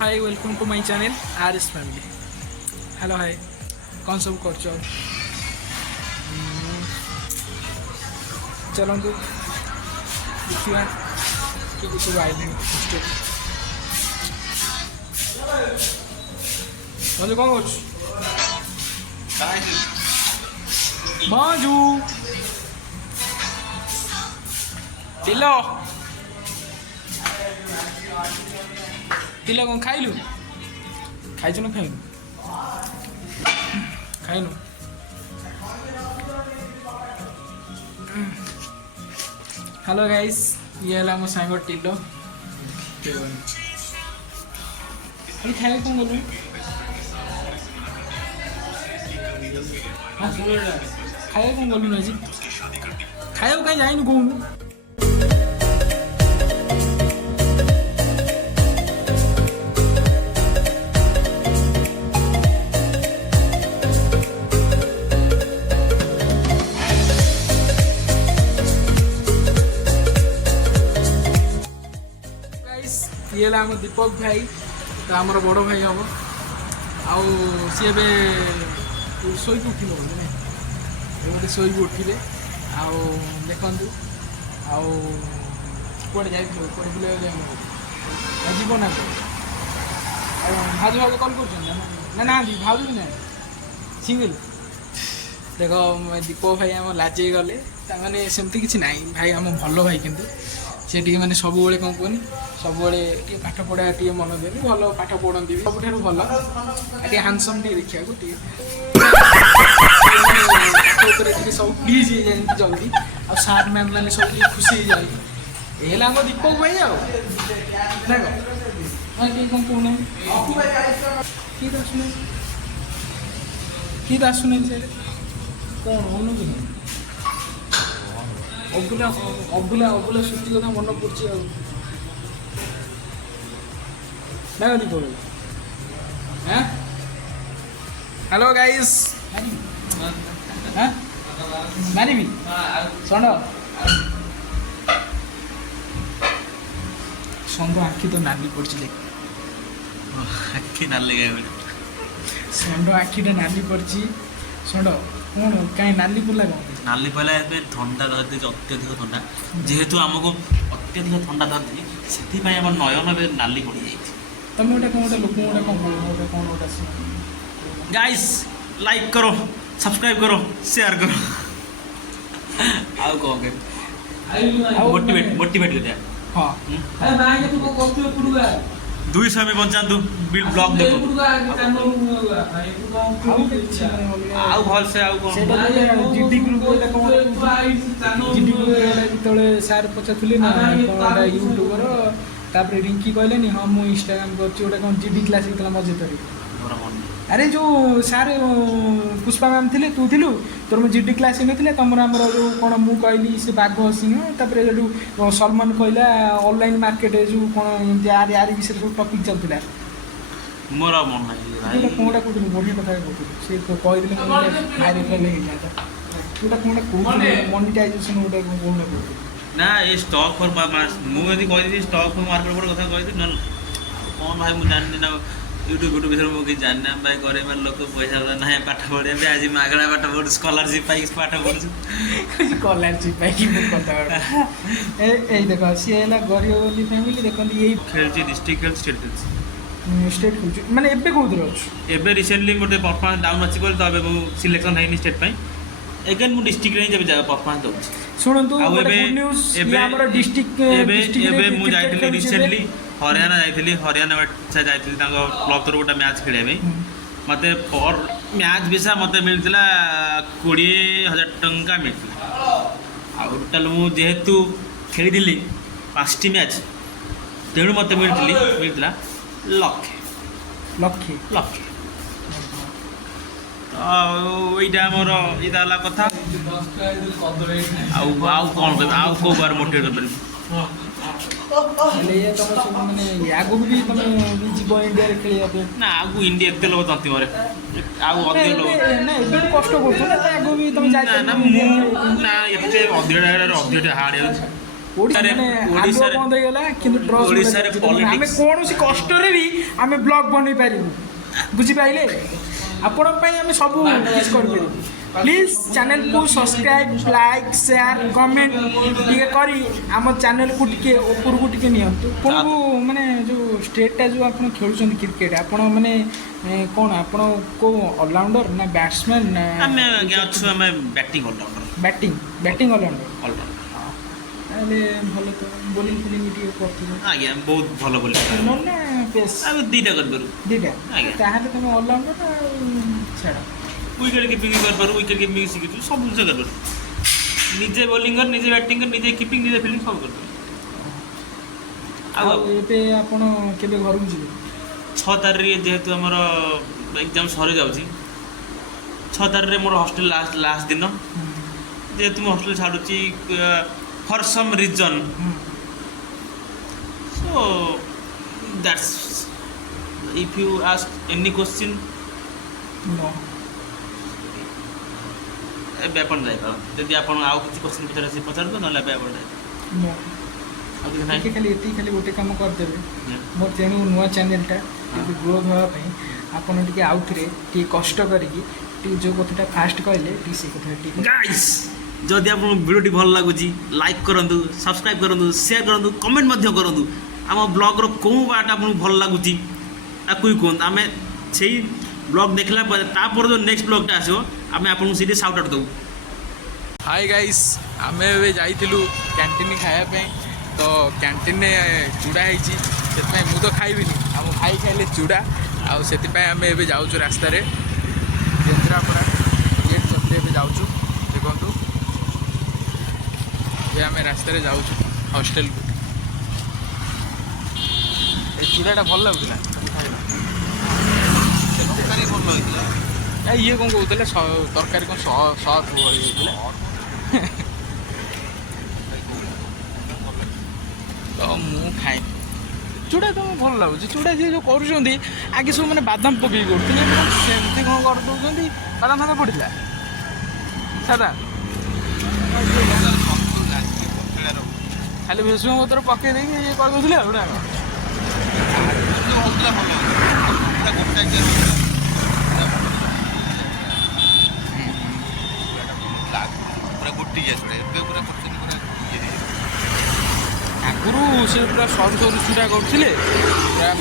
Hi welcome to my channel RS family. Hello hi कौन सब कर चलतु देखा कि किसी आईनी भजू कौन कर भजू तिलो तिला कौन खाइलु खाइछ ना खाइनु खाइनु हेलो गाइस ये है मो सांग टिलो खाली खाए कौन बोल खाए कौन बोलू ना जी खाए कहीं जाइन कौन ये आम दीपक भाई तो आम बड़ भाई हम आउ सी शोक उठिल बोलते शोक उठिले आउ देखु आड़े जाए बुले जीव ना भाज भाज कल कर ना भाज भी ना सिंगल देख दीपक भाई आम लाजे गले सेमती किसी ना भाई आम भल भाई किंतु सी मैंने सब कौन कहनी सब पाठ पढ़ा मन देनी भल पाठ पढ़ती भी सब भल हानसम देखा सब प्लीज हो जाए जल्दी आ सार मैम मैंने सब खुशी हो जाए ये आम दीपक भाई कौन कहना किए आसुना कौन हूँ कि अबुला अबुला अबुला सृष्टि कथा मन पड़े दीपक हाँ हेलो गाइस मारिबी षंड षंड आखि तो नाली पड़ी आखि नाली षंड आखिटा नाली पड़ी षंड कौन कहीं नाली पड़ा कौन नाली पहला थंडा धरती अत्यधिक थंडा जेहेतु आमको अत्यधिक थंडा धरती से नयन ए नाली पड़ जाए तुम गोटे कौन गोटे लोक गोटे कौन कौन गोटे गाइस लाइक करो सब्सक्राइब करो शेयर करो आओ कौन के मोटिवेट मोटिवेट कर दिया हाँ 200 में बचा तू ब्लॉग देखो आउ भल से आउ कौन जीडी ग्रुप जीडी जो सार पचारे ना कौन यूट्यूबर तापर रिंकी कहले हाँ मुझे इंस्टाग्राम कर कौन जीडी क्लास होता मजे तरी अरे जो सार पुष्पा मैम थे तू थिलु तोर मैं जीडी क्लास होते तुम जो कौन मु कहली से बाघ सिंह तापर जो सलमान कहला ऑनलाइन मार्केट जो कौन यार यार विषय सब टॉपिक चलता मोर मन नहीं कौनटा कहते बढ़िया कथा कहते से कहते भाइरल होता कौन कहते मनिटाइजेशन गोटे कौन कहते ना ये स्टॉक फॉर मुझे कही स्टॉक फॉर मार्केट गोटे कथा कही ना कौन भाई मुझे जाननी ना यूट्यूब यूट्यूब विषय मुझे जानना भाई करे मैं लोक पैसा ना पाठ पढ़े आज मागणा पाठ पढ़ स्कॉलरशिप पाई पाठ पढ़ु स्कॉलरशिप पाई कथा देख सी है गरीब बोली फैमिली देखते ये खेलची डिस्ट्रिक्ट खेल स्टेट खेल स्टेट खेलुची माने एबे कोउदर अछि एबे रिसेंटली गोटे परफॉर्मेंस डाउन अछि बोल तो एबे सिलेक्शन हैनी स्टेट पाई एगेन मु डिस्ट्रिक्ट रे जब परफॉर्मेंस दउछि सुनंतु गुड न्यूज़ ये हमर डिस्ट्रिक्ट एबे मु जाइतली रिसेंटली हरियाणा जाइतली हरियाणा से जाइतली तांको क्लब तर गोटा मैच खेले में मते पर मैच विसा मते मिलतिला 20000 टंका मिलतिला आ टोटल मु जेहेतु खेली दिली 5टी मैच तेणु मते मिलतिला लक्षे लक्षे लक्षे तो मोर इला कथा आउ कौन आउ को बार मोटिवेट कर आगु भी तुम जीव इंडिया खेलिया ना आगु इंडिया एत लोग तंती मरे आउ अधे लोग ना एबे कष्ट करछो ना आगु भी तुम जाय ना ना मु ना एते अधे हार्ड ଓଡ଼ିଶାରେ ଆଲୁଅ ବନ୍ଦ ହେଇଗଲା କିନ୍ତୁ ଓଡ଼ିଶାରେ ଟ୍ରଷ୍ଟ ଆମେ କୌଣସି କଷ୍ଟରେ ବି ଆମେ ବ୍ଲଗ୍ ବନେଇ ପାରିବୁ ବୁଝିପାରିଲେ ଆପଣଙ୍କ ପାଇଁ ଆମେ ସବୁ କିଛି କରିପାରିବୁ ପ୍ଲିଜ୍ ଚ୍ୟାନେଲକୁ ସବସ୍କ୍ରାଇବ୍ ଲାଇକ୍ ସେୟାର କମେଣ୍ଟ ଟିକେ କରି ଆମ ଚ୍ୟାନେଲକୁ ଟିକେ ଉପରକୁ ଟିକେ ନିଅନ୍ତୁ ଆପଣଙ୍କୁ ମାନେ ଯେଉଁ ଷ୍ଟେଟ୍ଟା ଯେଉଁ ଆପଣ ଖେଳୁଛନ୍ତି କ୍ରିକେଟ୍ ଆପଣ ମାନେ କ'ଣ ଆପଣ କେଉଁ ଅଲରାଉଣ୍ଡର ନା ବ୍ୟାଟ୍ସମ୍ୟାନ୍ ନା ଆମେ ଆଜ୍ଞା ଅଛୁ ଆମେ batting allrounder batting allrounder allrounder ତାହେଲେ ଭଲ ତ ବୋଲିଂ ଫିଲିଂ ଟିକେ କରୁଥିବ ଆଜ୍ଞା ବହୁତ ଭଲ ବୋଲି ସ୍ପିନର ନା ପେସ୍ ଆମେ ଦୁଇଟା କରିପାରୁ ଦୁଇଟା ଆଜ୍ଞା। ତାହେଲେ ତୁମେ ଅଲରାଉଣ୍ଡର ଛାଡ଼ ୱିକେଟ୍ କିପିଂ କରିପାରୁ ୱିକେଟ୍ କିପିଂ ଶିଖିଛୁ ସବୁ ଜିନିଷ କରିପାରୁ ନିଜେ ବୋଲିଂ କର ନିଜେ ବ୍ୟାଟିଂ କର ନିଜେ କିପିଂ ନିଜେ ଫିଲ୍ଡିଂ ସବୁ କରିପାରୁ ଆଉ ଏବେ ଆପଣ କେବେ ଘରକୁ ଯିବେ 6 ତାରିଖରେ ଯେହେତୁ ଆମର ଏକ୍ଜାମ୍ ସରିଯାଉଛି 6 ତାରିଖରେ ମୋର ହଷ୍ଟେଲ ଲାଷ୍ଟ ଦିନ ଯେହେତୁ ମୁଁ ହଷ୍ଟେଲ ଛାଡ଼ୁଛି for some reason so that's if you ask any question no ଏବେ ଆପଣ ଯାଇପାରନ୍ତି ଯଦି ଆପଣ ଆଉ କିଛି କ୍ୱେଶ୍ଚିନ୍ ପଚାରେ ଆସି ପଚାରନ୍ତୁ ନହେଲେ ଏବେ ଆପଣ नो ଆଉ କିଛି ନାହିଁ ଖାଲି ଏତିକି ଖାଲି ଗୋଟେ କାମ କରିଦେବେ ମୋର ତେଣୁ ନୂଆ ଚ୍ୟାନେଲଟା ଟିକେ ଗ୍ରୋଥ୍ ହେବା ପାଇଁ ଆପଣ ଟିକେ ଆଉଥରେ ଟିକେ କଷ୍ଟ କରିକି ଟିକେ ଯେଉଁ କଥାଟା ଫାଷ୍ଟ କହିଲେ ଟିକେ ସେଇ କଥାଟା ଟିକେ ଗାଇସ୍ ଯଦି ଆପଣଙ୍କୁ ଭିଡ଼ିଓଟି ଭଲ ଲାଗୁଛି ଲାଇକ୍ କରନ୍ତୁ ସବସ୍କ୍ରାଇବ୍ କରନ୍ତୁ ସେୟାର କରନ୍ତୁ କମେଣ୍ଟ ମଧ୍ୟ କରନ୍ତୁ ଆମ ବ୍ଲଗ୍ର କେଉଁ ପାର୍ଟ ଆପଣଙ୍କୁ ଭଲ ଲାଗୁଛି ତାକୁ ହିଁ କୁହନ୍ତୁ ଆମେ ସେଇ ବ୍ଲଗ୍ ଦେଖିଲା ପରେ ତାପରେ ଯେଉଁ ନେକ୍ସଟ ବ୍ଲଗ୍ଟା ଆସିବ ଆମେ ଆପଣଙ୍କୁ ସେଇଠି ସାଉଟ୍ ଆଉଟ୍ ଦେବୁ हाय गाइस आमे ए जाइथिलु कैंटीन खाया पे तो कैंटीन ने चूड़ा होती से मु तो खाइबिनी आम भाई खाइले चूड़ा आउ से आम ए जाऊँ रास्ता केन्द्रापड़ा गेट चलते ए जाऊँ देखु आम रास्तार जाऊँ हॉस्टल को चूड़ाटा भल लगुला ये कौन कहते तरकारी कौन सॉस तो मु खाए चूड़ा तो भल लगुच चूड़ा सी जो कर आगे सब मैंने बादाम पकई करते सेमती कौन कर दौरान बादाम फादा पड़ा सादा खाली भूसुंग पत्र पकई देगी ये कर दे आगुरी से पूरा सरू सरू चूड़ा करते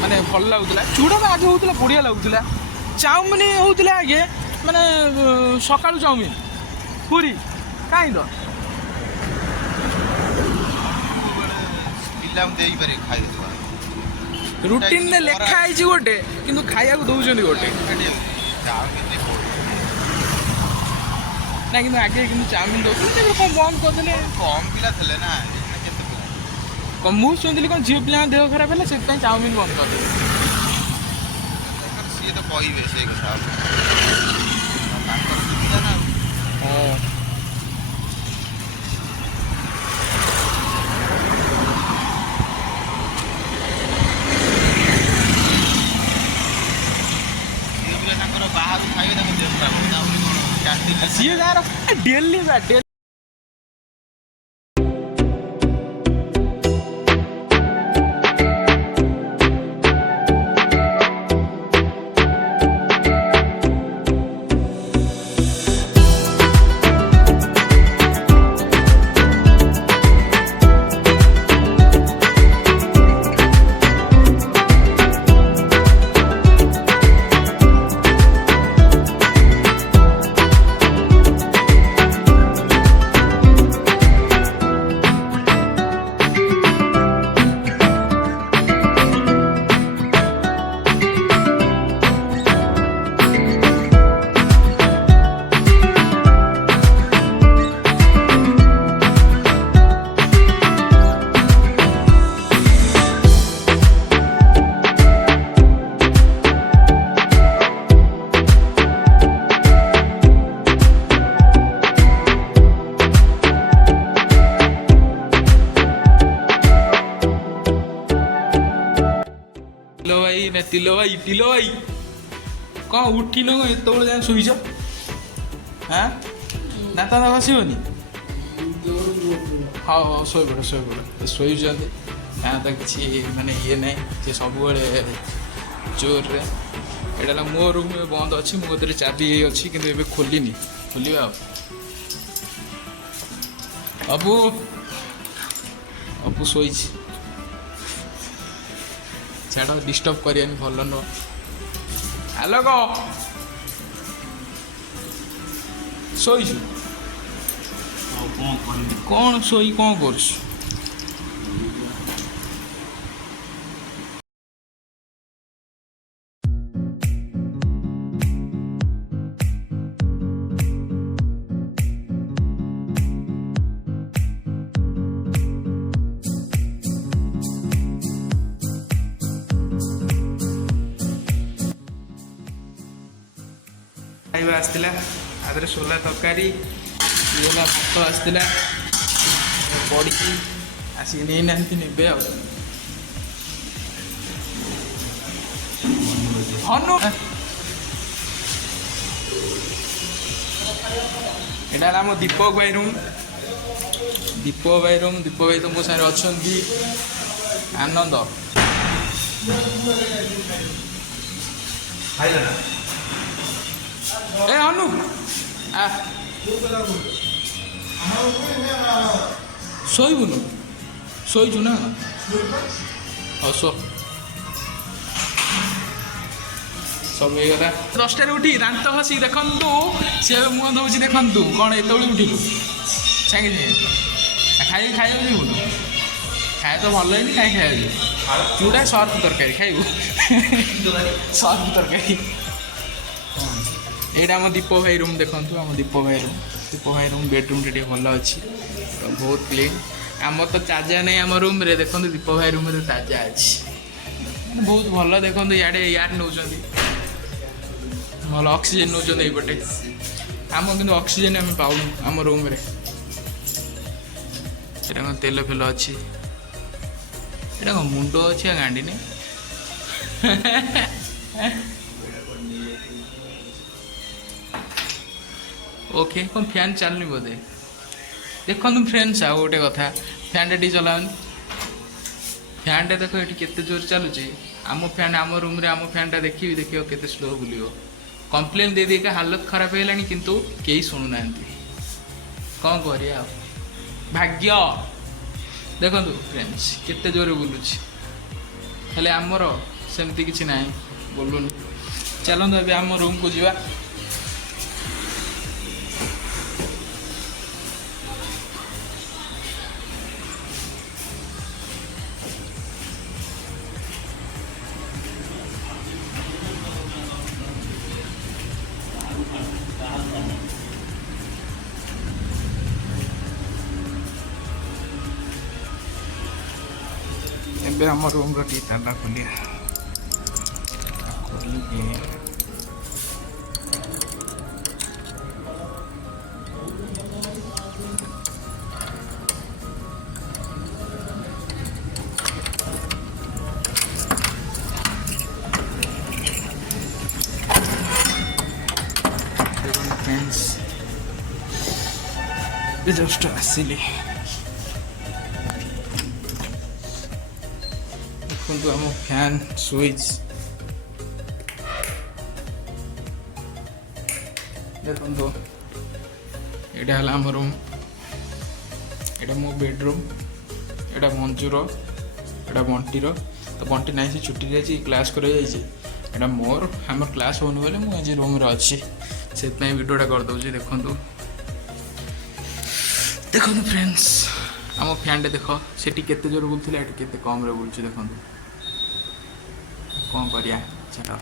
माने भल लगुला चूड़ा तो आगे होता बढ़िया लगुला चाउमिन होता आगे माने सका चाउमिन पूरी कहीं तो रुटीन ने लेखा है गोटे किंतु खाया दौरान गोटे ना कि आगे कि चाउमिन दौर कौन बंद करदे कम पिला थे ना मुझे शुणी कौन झील पिला देह खराब है से चाउमिन बंद करदे सी तो कहे से हाँ बाहर खाइए देह खराब सी यार डेली तिलो भाई कौन उठिन एत जाए शुच हाँ दाँत घसीबनी ହଉ ହଉ ଶୋଇପଡ଼ ଶୋଇଛନ୍ତି। ତ କିଛି ମାନେ ଇଏ ନାହିଁ, ସେ ସବୁବେଳେ ଜୋରରେ। ଏଇଟା ହେଲା ମୋ ରୁମ୍ ବନ୍ଦ ଅଛି, ମୋ କତିରେ ଚାବି ଅଛି କିନ୍ତୁ ଏବେ ଖୋଲିନି, ଖୋଲିବା ଆଉ। ଅପୁ ଶୋଇଛି, ଛାଡ଼ ଡିଷ୍ଟର୍ବ କରିବାନି, ଭଲ ନୁହଁ। ଆଲୋକ ଶୋଇଛୁ? ଆଉ କ'ଣ କରିବି? କ'ଣ ଶୋଇ କ'ଣ କରୁଛୁ? ଖାଇବା ଆସିଥିଲା, ଆଦେହରେ ସୋଲା ତରକାରୀ, ଇଏ ହେଲା ଭାତ ଆସିଥିଲା, ପଡ଼ିକି ଆସିକି ନେଇନାହାନ୍ତି, ନେବେ ଆଉ। ହନୁ ଏଇଟା ହେଲା ଆମ ଦୀପକ ଭାଇ ରୁମ୍। ଦୀପକ ଭାଇ ତ ମୋ ସାଙ୍ଗରେ ଅଛନ୍ତି। ଆନନ୍ଦ ଏ ଅନୁ ଶୋଇବୁନୁ? ଶୋଇଛୁ ନା? ହଉ ଶୋ। ସବୁ ହେଇଗଲା। 10ଟାରେ ଉଠି ଦାନ୍ତ ଘଷିକି ଦେଖନ୍ତୁ, ସେ ଏବେ ମୁହଁ ଦେଉଛି ଦେଖନ୍ତୁ। କ'ଣ ଏତେବେଳେ ଉଠିଲୁ ସାଙ୍ଗେ ସାଙ୍ଗେ ଖାଇବାକୁ ଯିବୁନୁ? ଖାଇବା ତ ଭଲ ହେଇନି, କାହିଁ ଖାଇବାକୁ ଯିବୁ? ଚୁଡ଼ା ସର୍ଫ ତରକାରୀ ଖାଇବୁ? ସର୍ଫ ତରକାରୀ। ଏଇଟା ଆମ ଦୀପ ଭାଇ ରୁମ୍ ଦେଖନ୍ତୁ, ଆମ ଦୀପ ଭାଇ ରୁମ୍ ବେଡ଼ରୁମ୍ଟା ଟିକେ ଭଲ ଅଛି, ବହୁତ କ୍ଲିନ୍। ଆମର ତ ଚାର୍ଜା ନାହିଁ ଆମ ରୁମ୍ରେ, ଦେଖନ୍ତୁ ଦୀପ ଭାଇ ରୁମ୍ରେ ଚାର୍ଜା ଅଛି, ବହୁତ ଭଲ। ଦେଖନ୍ତୁ ଇଆଡ଼େ ନେଉଛନ୍ତି, ଭଲ ଅକ୍ସିଜେନ୍ ନେଉଛନ୍ତି ଏଇପଟେ। ଆମ କିନ୍ତୁ ଅକ୍ସିଜେନ୍ ଆମେ ପାଉନୁ ଆମ ରୁମ୍ରେ। ଏଇଟା କ'ଣ ତେଲ ଫେଲ ଅଛି? ଏଇଟା କ'ଣ ମୁଣ୍ଡ ଅଛି ଆଉ ଗାଣ୍ଡିନି? ଓକେ, କ'ଣ ଫ୍ୟାନ୍ ଚାଲୁନି ବୋଧେ? ଦେଖନ୍ତୁ ଫ୍ରେଣ୍ଡସ୍, ଆଉ ଗୋଟେ କଥା, ଫ୍ୟାନ୍ଟା ଟିକେ ଚଲାଅନି। ଫ୍ୟାନ୍ଟା ଦେଖ ଏଠି କେତେ ଜୋର ଚାଲୁଛି। ଆମ ଫ୍ୟାନ୍ ଆମ ରୁମ୍ରେ, ଆମ ଫ୍ୟାନ୍ଟା ଦେଖିବ କେତେ ସ୍ଲୋ ବୁଲିବ। କମ୍ପ୍ଲେନ୍ ଦେଇକା ହାଲତ ଖରାପ ହେଇଗଲାଣି, କିନ୍ତୁ କେହି ଶୁଣୁନାହାନ୍ତି। କ'ଣ କରିବା ଆଉ, ଭାଗ୍ୟ। ଦେଖନ୍ତୁ ଫ୍ରେଣ୍ଡସ୍ କେତେ ଜୋରରେ ବୁଲୁଛି, ହେଲେ ଆମର ସେମିତି କିଛି ନାହିଁ, ବୁଲୁନି। ଚାଲନ୍ତୁ ଏବେ ଆମ ରୁମ୍କୁ ଯିବା। ଏବେ ଆମ ରୁମ୍ର ଟିକେ ତାଲା ଖୋଲିବା। ଖୋଲିକି फ्रेंड्स जस्ट आसिली देखो आम फैन स्विच देखो यहाँ है आम रूम एटा मो बेडरूम एटा मंजूर एटा बंटीर तो बंटी ना से छुट्टी जाइए क्लास कर मोर आम क्लास होने बोले मुझे रूम अच्छी से वीडियोटा करदे देखु देखो फ्रेंड्स आम फैन टे देख से केते जोर बुलूला ये केते कम रे बुलूँ देखो कौन करिया चलो